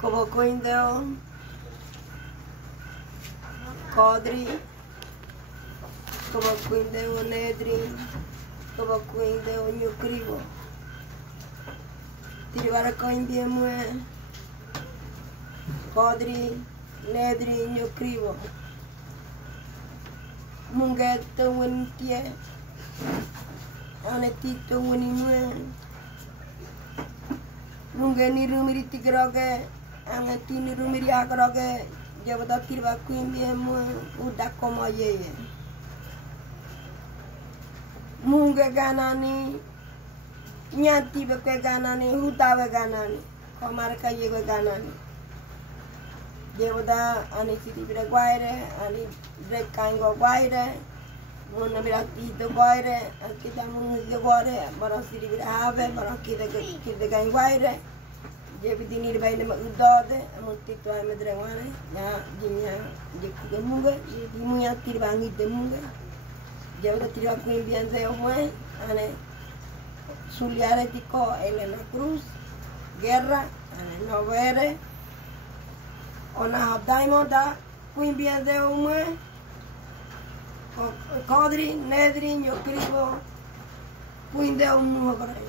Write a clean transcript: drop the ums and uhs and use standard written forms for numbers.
como coindeo, codri, como coindeo nedri, como coindeo nyukrivo. Tirivara coindeo mue, codri, nedri, nyukrivo. Mungeto wintie, anetito winimue. Mungeni rumiri tigroge, angetini rumiri agroge, jabada tirva kuindie mue, udah komo yeye. Munge ganani, nyati beke ganani, hutawe ganani, komarka yego ganani. Jabada ani siti bira guaire, ani brekango guaire, muna bira tito guaire, kita munge guaire, bara siti bira have, bara kita gan guaire. Jadi ini di bawah nama udade, amuti tu ayam derangwane, ya jinya jadi kemunga, jadi muya tirbangi demunga. Jadi udah tirang kuin biasa umai, ane suliare tiko Elena Cruz, Guerra, ane Novere, ona hadai moda kuin biasa umai, Kodri, Nedri, Nyokrivo, kuin deu umai.